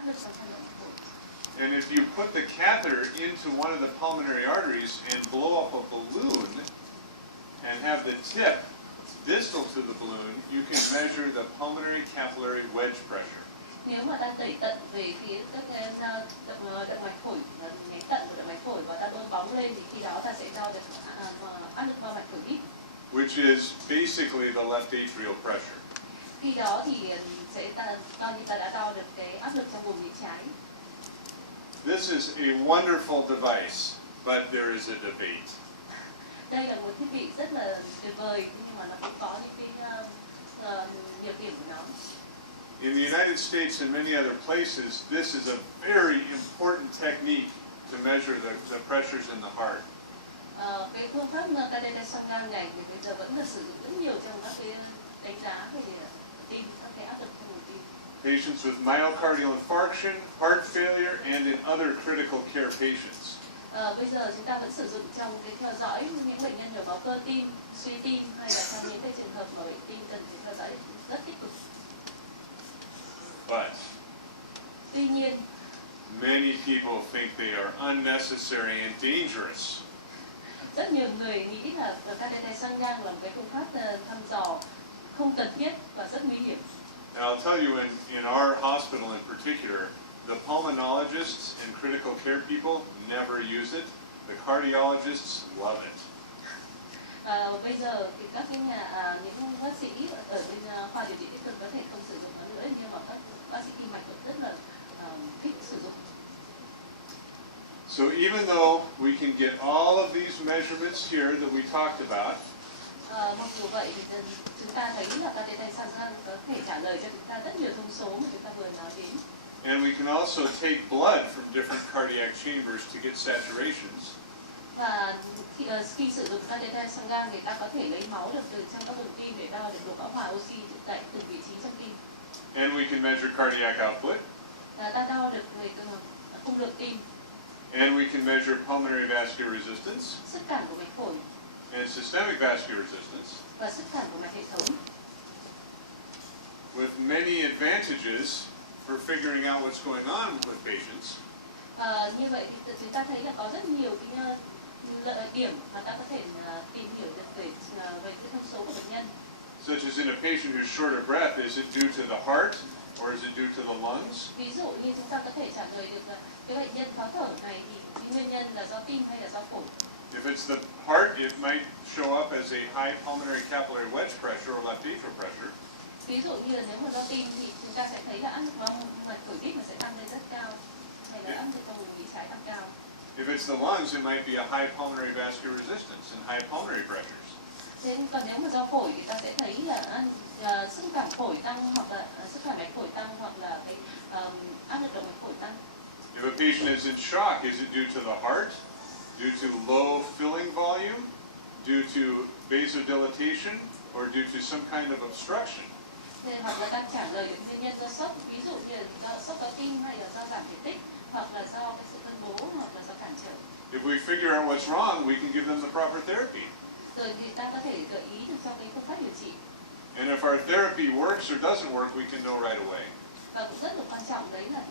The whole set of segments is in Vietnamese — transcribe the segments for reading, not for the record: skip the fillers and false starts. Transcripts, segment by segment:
áp lực vào trong động mạch phổi. And if you put the catheter into one of the pulmonary arteries and blow up a balloon and have the tip distal to the balloon, you can measure the pulmonary capillary wedge pressure. Nếu mà ta đẩy tận về phía các động mạch phổi, nhánh tận của động mạch phổi và ta bơm bóng lên thì khi đó ta sẽ đo được áp lực mao mạch phổi ít. Which is basically the left atrial pressure. Khi đó thì sẽ coi như ta đã đo được cái áp lực trong vùng nhĩ trái. This is a wonderful device, but there is a debate. Đây là một thiết bị rất là tuyệt vời nhưng mà nó cũng có những cái nhược điểm của nó. In the United States and many other places, this is a very important technique to measure the pressures in the heart. Cái phương pháp catheter song ngang này thì bây giờ vẫn được sử dụng rất nhiều trong các cái đánh giá về tim, các cái áp lực trong vùng tim. Patients with myocardial infarction, heart failure, and in other critical care patients. Bây giờ chúng ta vẫn sử dụng trong cái theo dõi những bệnh nhân nhồi máu cơ tim, suy tim hay là trong những cái trường hợp mà bệnh tim cần phải theo dõi rất tích cực. But Tuy nhiên, many people think they are unnecessary and dangerous. rất nhiều người nghĩ là catheter sang ngang là một cái phương pháp thăm dò không cần thiết và rất nguy hiểm. And I'll tell you, in our hospital in particular, the pulmonologists and critical care people never use it. The cardiologists love it. Bây giờ thì các cái những bác sĩ ở bên khoa điều trị tích cực có thể không sử dụng nó nữa, nhưng mà các bác sĩ tim mạch vẫn rất là thích sử dụng. So even though we can get all of these measurements here that we talked about, Mặc dù vậy thì chúng ta thấy là catheter sang ngang có thể trả lời cho chúng ta rất nhiều thông số mà chúng ta vừa nói đến. and we can also take blood from different cardiac chambers to get saturations. Và khi sử dụng catheter sang ngang thì ta có thể lấy máu được từ trong các vùng tim để đo được độ bão hòa oxy tại từng vị trí trong tim. And we can measure cardiac output. Ta đo được về cung lượng tim. And we can measure pulmonary vascular resistance Sức cản của mạch phổi and systemic vascular resistance, và sức cản của mạch hệ thống. with many advantages for figuring out what's going on with patients. Như vậy thì chúng ta thấy là có rất nhiều cái lợi điểm mà ta có thể tìm hiểu được về cái thông số của bệnh nhân. Such as in a patient who's short of breath, is it due to the heart or is it due to the lungs? Ví dụ như chúng ta có thể trả lời được cái bệnh nhân khó thở này thì cái nguyên nhân là do tim hay là do phổi. If it's the heart, it might show up as a high pulmonary capillary wedge pressure or left atrial pressure. Ví dụ như là nếu mà do tim thì chúng ta sẽ thấy là áp lực mạch phổi ít mà sẽ tăng lên rất cao, hay là áp lực trong vùng nhĩ trái tăng cao. If it's the lungs, it might be a high pulmonary vascular resistance and high pulmonary pressures. Thế còn nếu mà do phổi thì ta sẽ thấy là sức cảm phổi tăng hoặc là sức khỏe mạch phổi tăng hoặc là cái áp lực động mạch phổi tăng. If a patient is in shock, is it due to the heart, due to low filling volume, due to vasodilatation, or due to some kind of obstruction? Nên hoặc là ta trả lời được nguyên nhân do sốc, ví dụ như là do sốc có tim hay là do giảm thể tích, hoặc là do cái sự phân bố hoặc là do cản trở. If we figure out what's wrong, we can give them the proper therapy. Rồi thì ta có thể gợi ý được cho cái phương pháp điều trị. And if our therapy works or doesn't work, we can know right away. Và cũng rất là quan trọng đấy là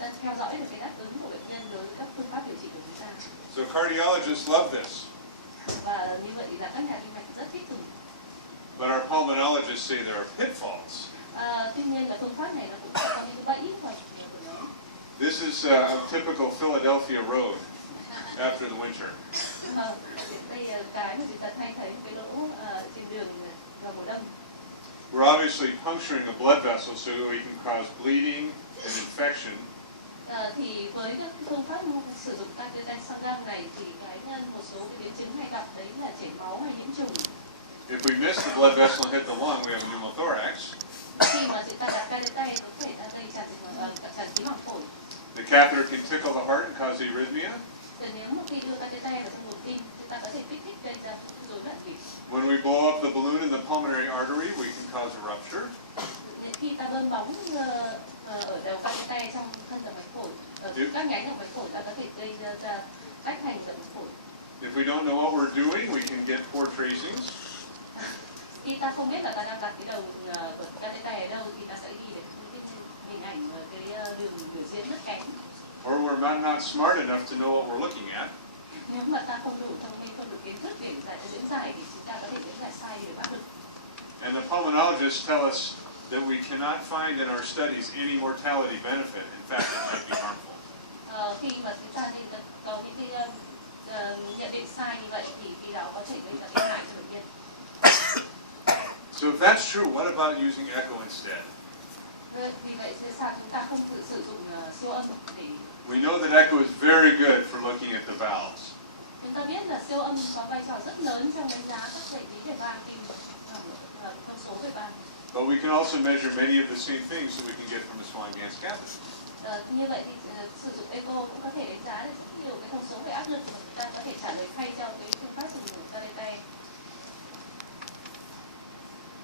ta theo dõi được cái đáp ứng của bệnh nhân đối với các phương pháp điều trị của chúng ta. So cardiologists love this. Và như vậy là các nhà tim mạch rất thích dùng. But our pulmonologists say there are pitfalls. Tuy nhiên là phương pháp này nó cũng có những bẫy và của nó. This is a typical Philadelphia road after the winter. Đây là cái mà chúng ta hay thấy cái lỗ trên đường vào mùa đông. We're obviously puncturing the blood vessel so we can cause bleeding and infection. Thì với các phương pháp sử dụng catheter sang ngang này thì một số cái biến chứng hay gặp đấy là chảy máu hay nhiễm trùng. If we miss the blood vessel and hit the lung, we have a pneumothorax. Khi mà chúng ta đặt catheter có thể gây tràn khí màng phổi. The catheter can tickle the heart and cause arrhythmia. Rồi nếu mà khi đưa catheter vào trong nguồn tim, chúng ta có thể kích thích gây ra rối loạn nhịp. When we blow up the balloon in the pulmonary artery, we can cause a rupture. Khi ta bơm bóng ở đầu catheter trong thân động mạch phổi, ở các nhánh động mạch phổi, ta có thể gây ra tách thành động mạch phổi. If we don't know what we're doing, we can get poor tracings. Khi ta không biết là ta đang đặt cái đầu của catheter ở đâu thì ta sẽ ghi được những cái hình ảnh cái đường biểu diễn rất kém. or we're not smart enough to know what we're looking at. Nếu mà ta không đủ thông minh, không đủ kiến thức để diễn giải thì chúng ta có thể diễn giải sai về áp lực. And the pulmonologists tell us that we cannot find in our studies any mortality benefit. In fact, it might be harmful. Khi mà chúng ta có những cái nhận định sai như vậy thì khi đó có thể gây ra tai hại cho bệnh nhân. So if that's true, what about using echo instead? Vì vậy sao chúng ta không thử sử dụng siêu âm để We know that echo is very good for looking at the valves. chúng ta biết là siêu âm có vai trò rất lớn trong đánh giá các bệnh lý về van tim, thông số về van. But we can also measure many of the same things that we can get from a Swan-Ganz catheter. Như vậy thì sử dụng echo cũng có thể đánh giá nhiều cái thông số về áp lực mà chúng ta có thể trả lời thay cho cái phương pháp dùng catheter.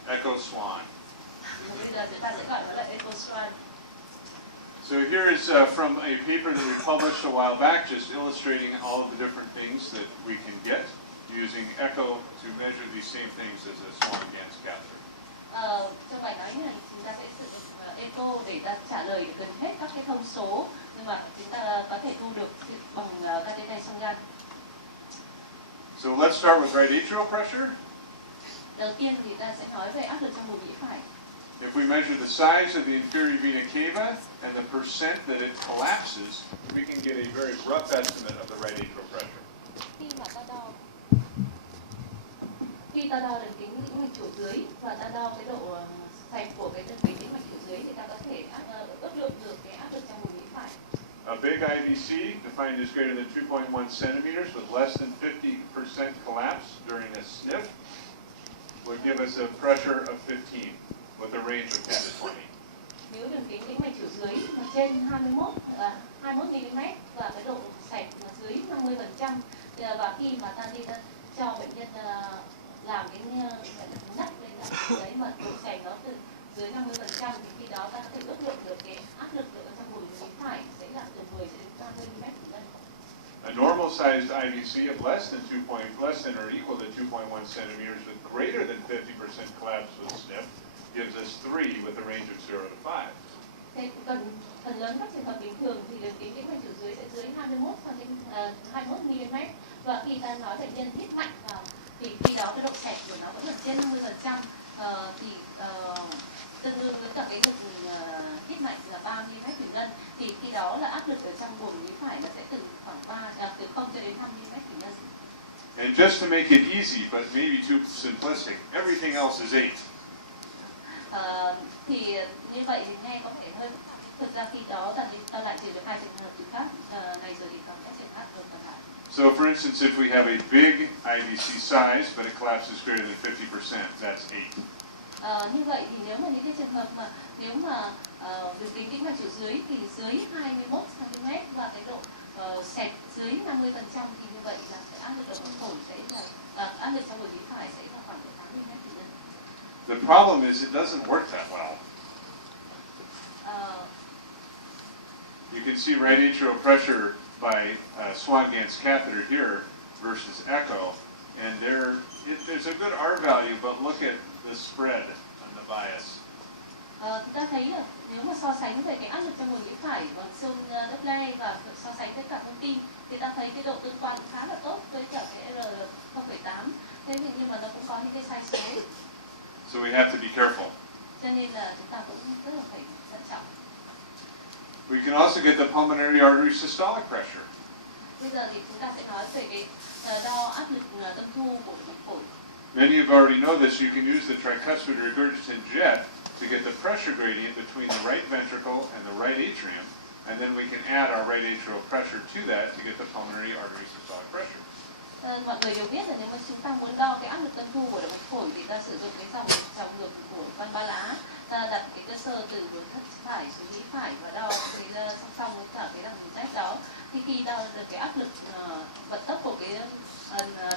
Echo Swan. Bây giờ chúng ta sẽ gọi nó là echo swan. So here is from a paper that we published a while back, just illustrating all of the different things that we can get using echo to measure these same things as a Swan-Ganz catheter. Trong bài nói là chúng ta sẽ sử dụng echo để ta trả lời được gần hết các cái thông số, nhưng mà chúng ta có thể thu được bằng catheter song gan. So let's start with right atrial pressure. Đầu tiên thì ta sẽ nói về áp lực trong buồng nhĩ phải. If we measure the size of the inferior vena cava and the percent that it collapses, we can get a very rough estimate of the right atrial pressure. Khi ta đo đường kính tĩnh mạch chủ dưới và ta đo cái độ sạch của cái đường kính tĩnh mạch chủ dưới thì ta có thể ước lượng được cái áp lực trong buồng nhĩ phải. A big IVC, defined as greater than 2.1 centimeters with less than 50% collapse during a sniff, would give us a pressure of 15 with a range of 10 to 20. Nếu đường kính tĩnh mạch chủ dưới là trên 21 mm và cái độ sạch là dưới 50%, và khi mà ta đi cho bệnh nhân làm cái nắp lên đấy mà độ sạch nó từ dưới 50% thì khi đó ta có thể ước lượng được cái áp lực ở trong buồng nhĩ phải sẽ là từ 10 đến 30 mm. A normal sized IVC of less than or equal to 2.1 centimeters with greater than 50% collapse with sniff gives us 3 with a range of 0 to 5. Thế phần lớn các trường hợp bình thường thì đường kính tĩnh mạch chủ dưới sẽ dưới 21 mm, và khi ta nói bệnh nhân hít mạnh vào thì khi đó cái độ sạch của nó vẫn là trên 50%, thì tương đương với cả cái lực hít mạnh là 3 mm thủy ngân, thì khi đó là áp lực ở trong buồng nhĩ phải nó sẽ từ khoảng từ 0 cho đến 5 mm thủy ngân. And just to make it easy, but maybe too simplistic, everything else is 8. Thì như vậy thì nghe có thể hơi, thực ra khi đó ta lại trừ được hai trường hợp khác này rồi thì còn các trường hợp còn lại. So for instance, if we have a big IVC size, but it collapses greater than 50%, that's 8. Như vậy thì nếu mà những cái trường hợp mà nếu mà đường kính tĩnh mạch chủ dưới thì dưới 21 cm và cái độ sạch dưới 50% thì như vậy là cái áp lực ở trong phổi sẽ là áp lực trong buồng nhĩ phải sẽ là khoảng 8 mm thủy ngân. The problem is it doesn't work that well. You can see right atrial pressure by Swan-Ganz catheter here versus echo, and there's a good R value, but look at the spread on the bias. Thì ta thấy là nếu mà so sánh về cái áp lực trong buồng nhĩ phải bằng xương Doppler và so sánh với cả thông tin thì ta thấy cái độ tương quan khá là tốt với cả cái R0,8. Thế nhưng mà nó cũng có những cái sai số. So we have to be careful. Cho nên là chúng ta cũng rất là phải thận trọng. We can also get the pulmonary artery systolic pressure. Bây giờ thì chúng ta sẽ nói về cái đo áp lực tâm thu của động phổi. Many of you already know this. You can use the tricuspid regurgitant jet to get the pressure gradient between the right ventricle and the right atrium, and then we can add our right atrial pressure to that to get the pulmonary artery systolic pressure. Mọi người đều biết là nếu mà chúng ta muốn đo cái áp lực tâm thu của động mạch phổi thì ta sử dụng cái dòng ngược của van ba lá, ta đặt cái cơ sơ từ hướng thất phải xuống nhĩ phải và đo cái song song với cả cái đằng Z đó. Thì khi đo được cái áp lực vận tốc của cái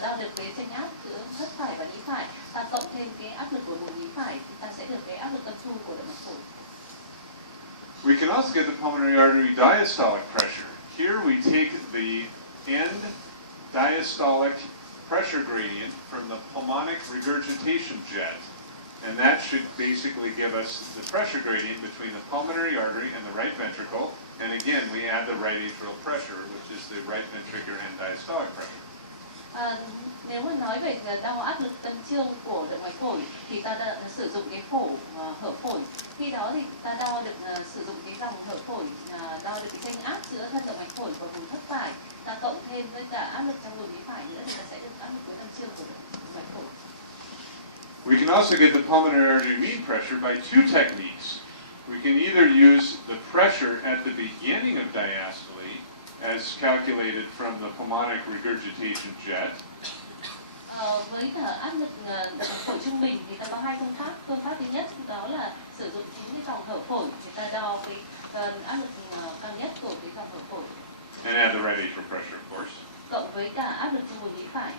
đo được cái chênh áp giữa thất phải và nhĩ phải, ta cộng thêm cái áp lực của buồng nhĩ phải thì ta sẽ được cái áp lực tâm thu của động mạch phổi. We can also get the pulmonary artery diastolic pressure. Here we take the end diastolic pressure gradient from the pulmonic regurgitation jet, and that should basically give us the pressure gradient between the pulmonary artery and the right ventricle, And again, we add the right atrial pressure, which is the right ventricular and diastolic pressure. Nếu mà nói về đo áp lực tâm trương của động mạch phổi thì ta đã sử dụng cái phổ hở phổi. Khi đó thì ta đo được sử dụng cái dòng hở phổi, đo được cái kênh áp giữa thân động mạch phổi và vùng thất phải. Ta cộng thêm với cả áp lực trong vùng nhĩ phải nữa thì ta sẽ được áp lực của tâm trương của động mạch phổi. We can also get the pulmonary artery mean pressure by two techniques. We can either use the pressure at the beginning of diastole, as calculated from the pulmonic regurgitation jet. Với cả áp lực động mạch phổi trung bình thì ta có hai phương pháp. Phương pháp thứ nhất đó là sử dụng chính cái dòng hở phổi để ta đo cái áp lực cao nhất của cái dòng hở phổi. And add the right atrial pressure, of course. Cộng với cả áp lực trong vùng nhĩ phải.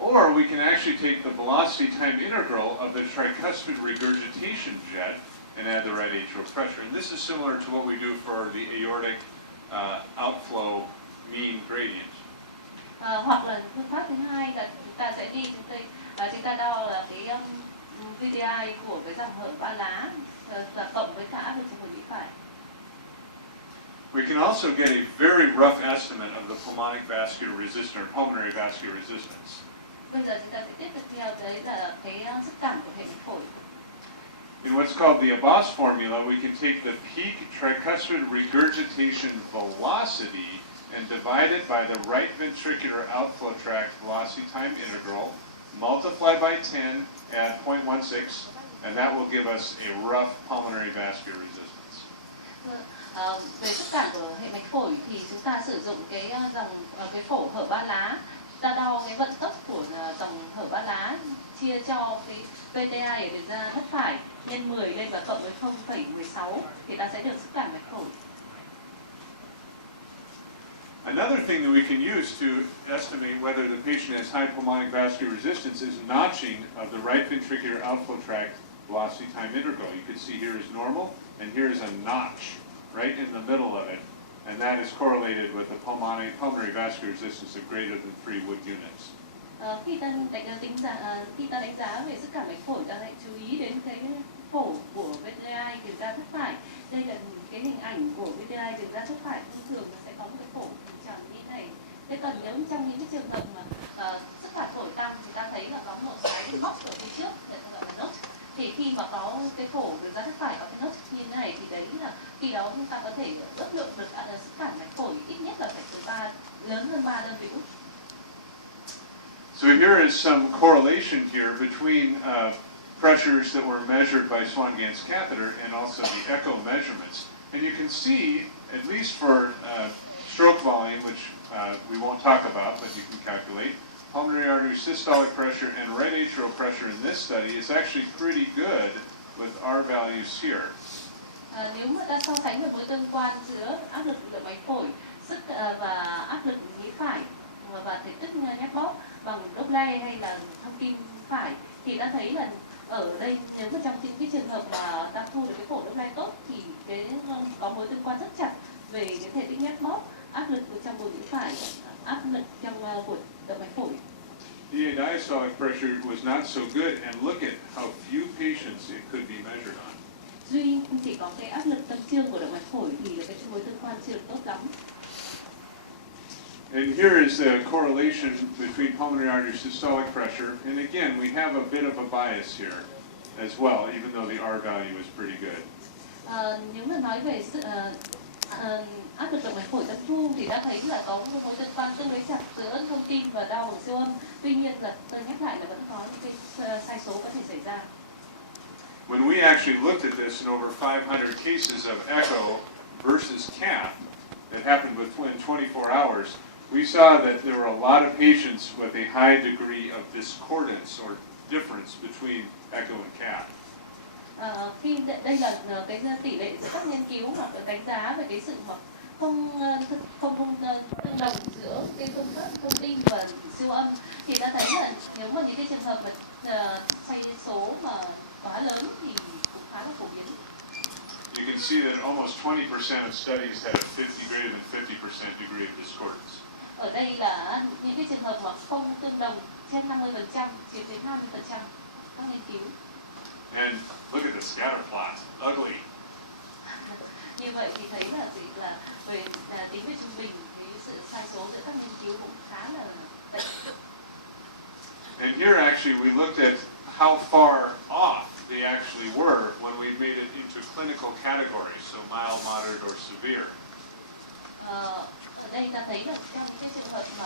Or we can actually take the velocity time integral of the tricuspid regurgitation jet and add the right atrial pressure. And this is similar to what we do for the aortic outflow mean gradient. Hoặc là phương pháp thứ hai là chúng ta sẽ đi chúng ta đo là cái VDI của cái dòng hở ba lá và cộng với cả áp lực trong vùng nhĩ phải. We can also get a very rough estimate of the pulmonic vascular resistance or pulmonary vascular resistance. Bây giờ chúng ta sẽ tiếp tục theo đấy là cái sức cản của hệ mạch phổi. In what's called the Abbas formula, we can take the peak tricuspid regurgitation velocity and divide it by the right ventricular outflow tract velocity time integral, multiply by 10, add 0.16, and that will give us a rough pulmonary vascular resistance. Về sức cản của hệ mạch phổi thì chúng ta sử dụng cái cái phổ hở ba lá, ta đo cái vận tốc của dòng hở ba lá chia cho cái PTI ở đường ra thất phải nhân 10 lên và cộng với 0,16 thì ta sẽ được sức cản mạch phổi. Another thing that we can use to estimate whether the patient has high pulmonic vascular resistance is notching of the right ventricular outflow tract velocity time integral. You can see here is normal, and here is a notch right in the middle of it, and that is correlated with a pulmonary vascular resistance of greater than 3 Wood units. Khi ta đánh giá về sức cản mạch phổi, ta hãy chú ý đến cái phổ của VTI đường ra thất phải. Đây là cái hình ảnh của VTI đường ra thất phải. Thông thường nó sẽ có một cái phổ tròn như thế này. Thế còn nếu trong những cái trường hợp mà sức cản phổi tăng thì ta thấy là có một cái móc ở phía trước, để ta gọi là nốt. Thì khi mà có cái phổ đường ra thất phải có cái nốt như thế này thì đấy là khi đó chúng ta có thể ước lượng được sức cản mạch phổi ít nhất là phải từ lớn hơn 3 đơn vị ức. So here is some correlation here between pressures that were measured by Swan-Ganz catheter and also the echo measurements. And you can see, at least for stroke volume, which we won't talk about, but you can calculate, pulmonary artery systolic pressure and right atrial pressure in this study is actually pretty good with our values here. Nếu mà ta so sánh được mối tương quan giữa áp lực động mạch phổi và áp lực nhĩ phải và thể tích nhát bóp bằng Doppler hay là thông tin phải thì ta thấy là ở đây nếu mà trong những cái trường hợp mà ta thu được cái phổ Doppler tốt thì cái có mối tương quan rất chặt về cái thể tích nhát bóp, áp lực trong vùng nhĩ phải, áp lực trong của động mạch phổi. The diastolic pressure was not so good, and look at how few patients it could be measured on. Duy chỉ có cái áp lực tâm trương của động mạch phổi thì là cái mối tương quan chưa được tốt lắm. And here is the correlation between pulmonary artery systolic pressure, and again we have a bit of a bias here as well, even though the R value is pretty good. Nếu mà nói về sự áp lực động mạch phổi tâm thu thì đã thấy là có một mối tương quan tương đối chặt giữa thông tin và đo bằng siêu âm. Tuy nhiên là tôi nhắc lại là vẫn có những cái sai số có thể xảy ra. When we actually looked at this in over 500 cases of echo versus cath that happened within 24 hours, we saw that there were a lot of patients with a high degree of discordance or difference between echo and cath. Khi đây là cái tỷ lệ giữa các nghiên cứu hoặc đánh giá về cái sự mà không tương đồng giữa cái phương pháp thông tin và siêu âm thì ta thấy là nếu mà những cái trường hợp mà sai số mà quá lớn thì cũng khá là phổ biến. You can see that almost 20% of studies had a greater than 50% degree of discordance. Ở đây là những cái trường hợp mà không tương đồng trên 50%, chiếm đến 50% các nghiên cứu. And look at the scatter plot, ugly. Như vậy thì thấy là về tính về trung bình, cái sự sai số giữa các nghiên cứu cũng khá là tệ. And here actually we looked at how far off they actually were when we made it into clinical categories, so mild, moderate, or severe. Ở đây ta thấy là trong những cái trường hợp mà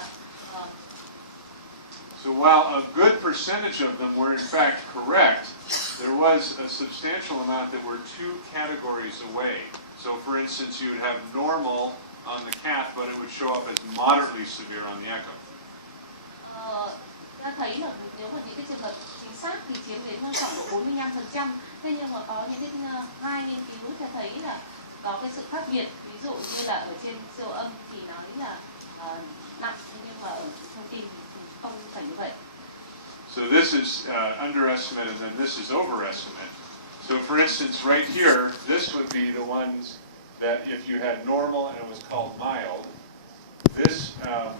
So while a good percentage of them were in fact correct, there was a substantial amount that were two categories away. So for instance, you would have normal on the cath, but it would show up as moderately severe on the echo. Ta thấy là nếu mà những cái trường hợp chính xác thì chiếm đến khoảng độ 45%. Thế nhưng mà có những cái hai nghiên cứu cho thấy là có cái sự khác biệt. Ví dụ như là ở trên siêu âm thì nói là nặng, nhưng mà ở thông tin thì không phải như vậy. So this is underestimate, and then this is overestimate. So for instance, right here, this would be the ones that if you had normal and it was called mild, this the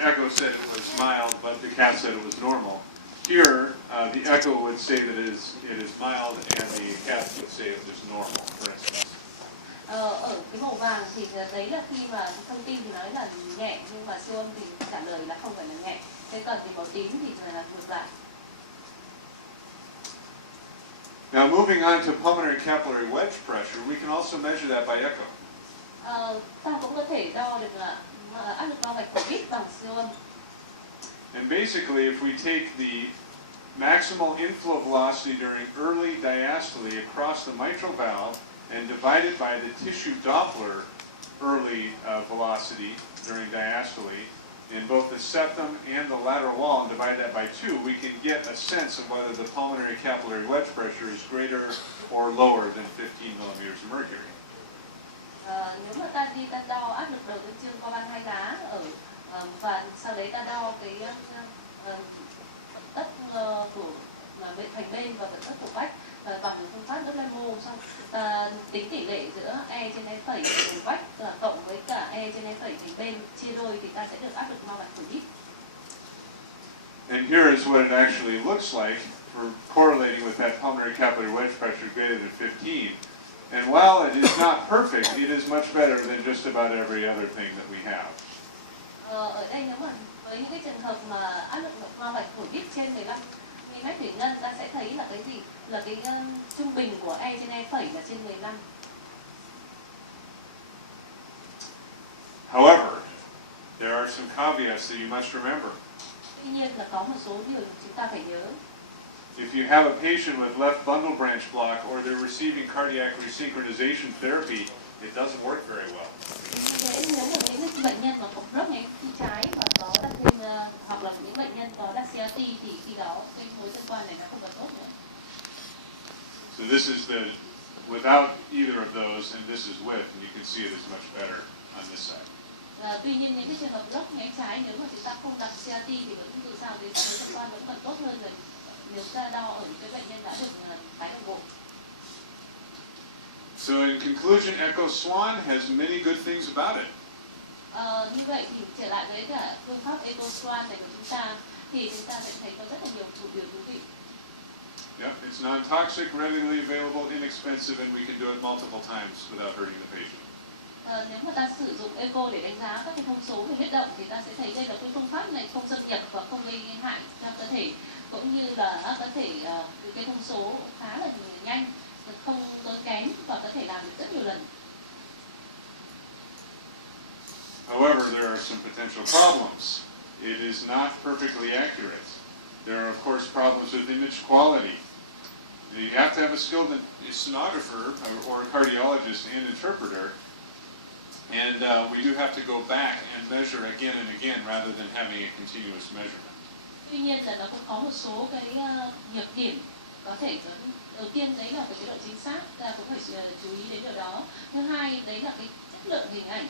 echo said it was mild, but the cath said it was normal. Here, the echo would say that it is mild, and the cath would say it was normal, for instance. Ở cái màu vàng thì đấy là khi mà thông tin thì nói là nhẹ, nhưng mà siêu âm thì trả lời là không phải là nhẹ. Thế còn thì màu tím thì là ngược lại. Now moving on to pulmonary capillary wedge pressure, we can also measure that by echo. Ta cũng có thể đo được áp lực bao mạch của huyết bằng siêu âm. And basically, if we take the maximal inflow velocity during early diastole across the mitral valve and divide it by the tissue Doppler early velocity during diastole in both the septum and the lateral wall, and divide that by 2, we can get a sense of whether the pulmonary capillary wedge pressure is greater or lower than 15 millimeters of mercury. Nếu mà ta đo áp lực đầu tuyến chương qua van hai lá và sau đấy ta đo cái tất của thành bên và vận tất của vách bằng phương pháp lớp Lamo, xong tính tỷ lệ giữa E trên E phẩy của vách cộng với cả E trên E phẩy thành bên chia đôi thì ta sẽ được áp lực bao mạch của hít. And here is what it actually looks like for correlating with that pulmonary capillary wedge pressure greater than 15. And while it is not perfect, it is much better than just about every other thing that we have. Ở đây nếu mà với những cái trường hợp mà áp lực bao mạch của hít trên 15 mm thủy ngân, ta sẽ thấy là cái gì? Là cái trung bình của E trên E phẩy là trên 15. However, there are some caveats that you must remember. Tuy nhiên là có một số điều chúng ta phải nhớ. If you have a patient with left bundle branch block or they're receiving cardiac resynchronization therapy, it doesn't work very well. Nếu mà những bệnh nhân mà có block nhánh khi trái và có đặt thêm hoặc là những bệnh nhân có đặt CRT thì khi đó cái mối tương quan này nó không còn tốt nữa. So this is the without either of those, and this is with, and you can see it is much better on this side. Tuy nhiên những cái trường hợp block nhánh trái nếu mà chúng ta không đặt CRT thì vẫn dù sao cái mối tương quan vẫn còn tốt hơn rồi. Nếu ta đo ở những cái bệnh nhân đã được tái đồng bộ. So in conclusion, echo swan has many good things about it. Như vậy thì trở lại với cả phương pháp echo swan này của chúng ta thì chúng ta sẽ thấy có rất là nhiều điều thú vị. Yep, it's non-toxic, readily available, inexpensive, and we can do it multiple times without hurting the patient. Nếu mà ta sử dụng echo để đánh giá các cái thông số về huyết động thì ta sẽ thấy đây là cái phương pháp này không xâm nhập và không gây hại cho cơ thể, cũng như là có thể cái thông số khá là nhanh, không tốn kém và có thể làm được rất nhiều lần. However, there are some potential problems. It is not perfectly accurate. There are, of course, problems with image quality. You have to have a skilled sonographer or a cardiologist and interpreter, and we do have to go back and measure again and again rather than having a continuous measurement. Tuy nhiên là nó cũng có một số cái nhược điểm có thể đầu tiên đấy là cái độ chính xác, ta cũng phải chú ý đến điều đó. Thứ hai đấy là cái chất lượng hình ảnh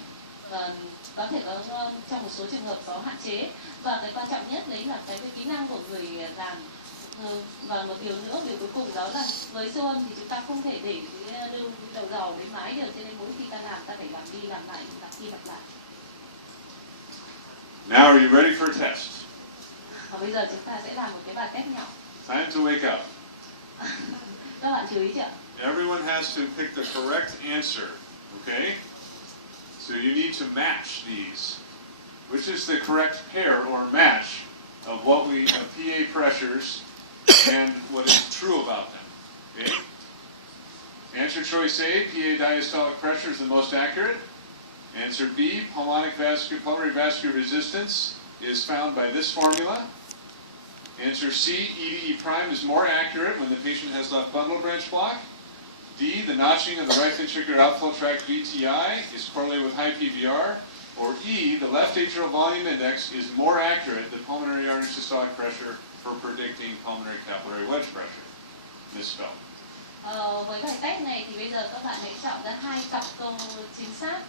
có thể có trong một số trường hợp có hạn chế, và cái quan trọng nhất đấy là cái kỹ năng của người làm. Và một điều nữa, điều cuối cùng đó là với siêu âm thì chúng ta không thể để cái lưu đầu dò với mái đều, cho nên mỗi khi ta làm ta phải làm đi làm lại, lặp đi lặp lại. Now, are you ready for a test? Và bây giờ chúng ta sẽ làm một cái bài test nhỏ. Time to wake up. Các bạn chú ý chưa? Everyone has to pick the correct answer, okay? So you need to match these. Which is the correct pair or match of what we have PA pressures and what is true about them, okay? Answer choice A, PA diastolic pressure is the most accurate. Answer B, pulmonary vascular resistance is found by this formula. Answer C, E to E prime is more accurate when the patient has left bundle branch block. D, the notching of the right ventricular outflow tract VTI is correlated with high PVR. Or E, the left atrial volume index is more accurate than pulmonary artery systolic pressure for predicting pulmonary capillary wedge pressure. Misspelled. Với bài test này thì bây giờ các bạn hãy chọn ra 2 cặp câu chính xác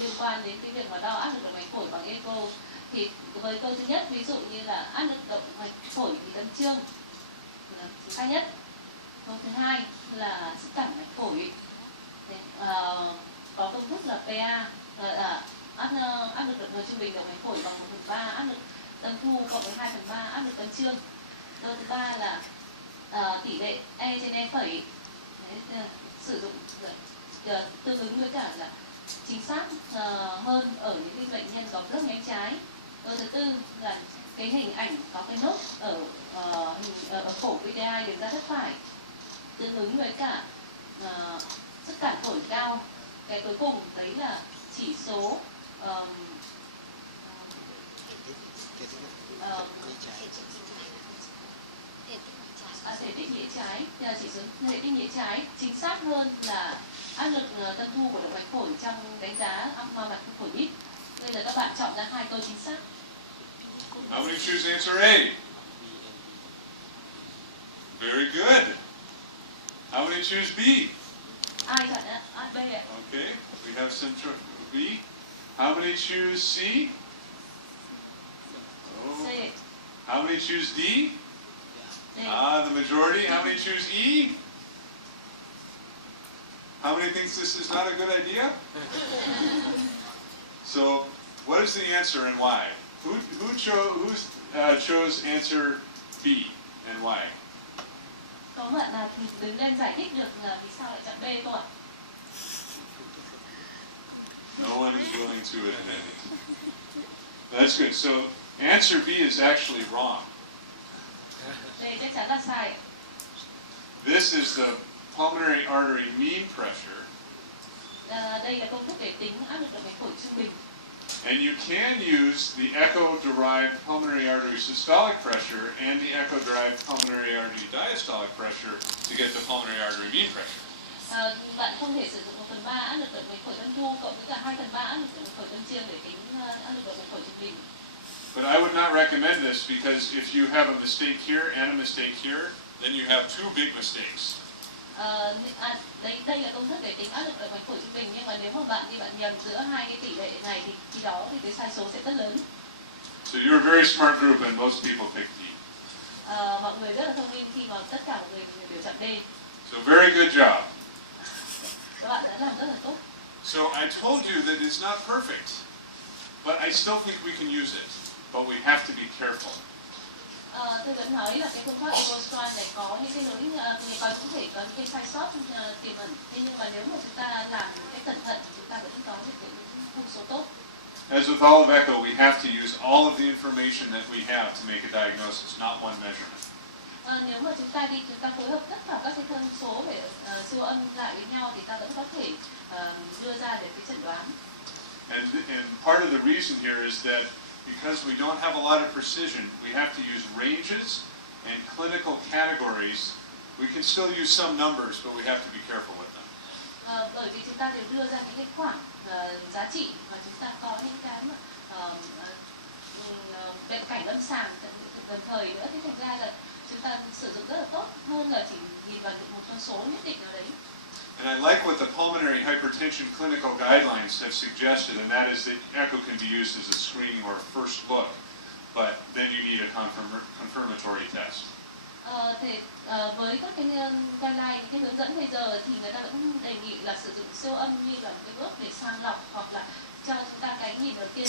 liên quan đến cái việc mà đo áp lực động mạch phổi bằng echo. Thì với câu thứ nhất, ví dụ như là áp lực động mạch phổi thì tâm trương là chính xác nhất. Câu thứ hai là sức cản mạch phổi. Có công thức là PA áp lực động trung bình động mạch phổi bằng 1/3 áp lực tâm thu cộng với 2/3 áp lực tâm trương. Câu thứ ba là tỷ lệ E trên E phẩy. Sử dụng tương ứng với cả là chính xác hơn ở những cái bệnh nhân có lớp nhánh trái. Câu thứ tư là cái hình ảnh có cái nốt ở phổi VTI đường ra thất phải, tương ứng với cả sức cản phổi cao. Cái cuối cùng đấy là chỉ số thể tích nghĩa trái, chỉ số hệ tích nghĩa trái chính xác hơn là áp lực tâm thu của động mạch phổi trong đánh giá mạch phổi ít. Bây giờ các bạn chọn ra 2 câu chính xác. How many choose answer A? Very good. How many choose B? Ai chọn B ạ? Okay, we have some B. How many choose C? Oh. C. How many choose D? D. The majority. How many choose E? How many thinks this is not a good idea? So, what is the answer and why? Who chose answer B and why? Có bạn là đứng lên giải thích được là vì sao lại chọn B không ạ? No one is willing to admit it. That's good. So, answer B is actually wrong. Đây chắc chắn là sai. This is the pulmonary artery mean pressure. Đây là công thức để tính áp lực động mạch phổi trung bình. And you can use the echo-derived pulmonary artery systolic pressure and the echo-derived pulmonary artery diastolic pressure to get the pulmonary artery mean pressure. Bạn không thể sử dụng 1/3 áp lực động mạch phổi tâm thu cộng với cả 2/3 áp lực động mạch phổi tâm trương để tính áp lực động mạch phổi trung bình. But I would not recommend this because if you have a mistake here and a mistake here, then you have 2 big mistakes. Đây là công thức để tính áp lực động mạch phổi trung bình, nhưng mà nếu mà bạn nhầm giữa 2 cái tỷ lệ này thì khi đó thì cái sai số sẽ rất lớn. So you're a very smart group and most people pick D. Mọi người rất là thông minh khi mà tất cả mọi người đều chọn D. So very good job. Các bạn đã làm rất là tốt. So I told you that it's not perfect, but I still think we can use it, but we have to be careful. Tôi vẫn nói là cái phương pháp EcoStrand này có những cái lỗi, cũng thể có những cái sai sót tiềm ẩn. Thế nhưng mà nếu mà chúng ta làm một cách cẩn thận, chúng ta vẫn có được những thông số tốt. As with all of echo, we have to use all of the information that we have to make a diagnosis, not one measurement. Nếu mà chúng ta phối hợp tất cả các cái thông số để siêu âm lại với nhau thì ta vẫn có thể đưa ra được cái chẩn đoán. And part of the reason here is that because we don't have a lot of precision, we have to use ranges and clinical categories. We can still use some numbers, but we have to be careful with them. Bởi vì chúng ta đều đưa ra những cái khoảng giá trị và chúng ta có những cái mà bệnh cảnh lâm sàng đồng thời nữa, thế thành ra là chúng ta sử dụng rất là tốt hơn là chỉ nhìn vào một con số nhất định nào đấy. And I like what the pulmonary hypertension clinical guidelines have suggested, and that is that echo can be used as a screening or a first look, but then you need a confirmatory test. Với các cái guideline, cái hướng dẫn bây giờ thì người ta vẫn đề nghị là sử dụng siêu âm như là một cái bước để sàng lọc hoặc là cho chúng ta cái nhìn đầu tiên,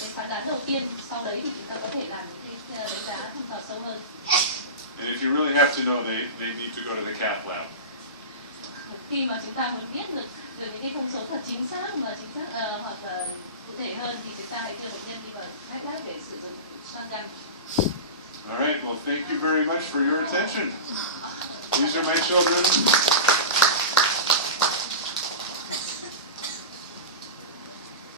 cái phán đoán đầu tiên, sau đấy thì chúng ta có thể làm những cái đánh giá thăm dò sâu hơn. And if you really have to know, they need to go to the cath lab. khi mà chúng ta muốn biết được những cái thông số thật chính xác hoặc là cụ thể hơn thì chúng ta hãy đưa bệnh nhân đi vào med lab để sử dụng sonogram. All right, well, thank you very much for your attention. These are my children.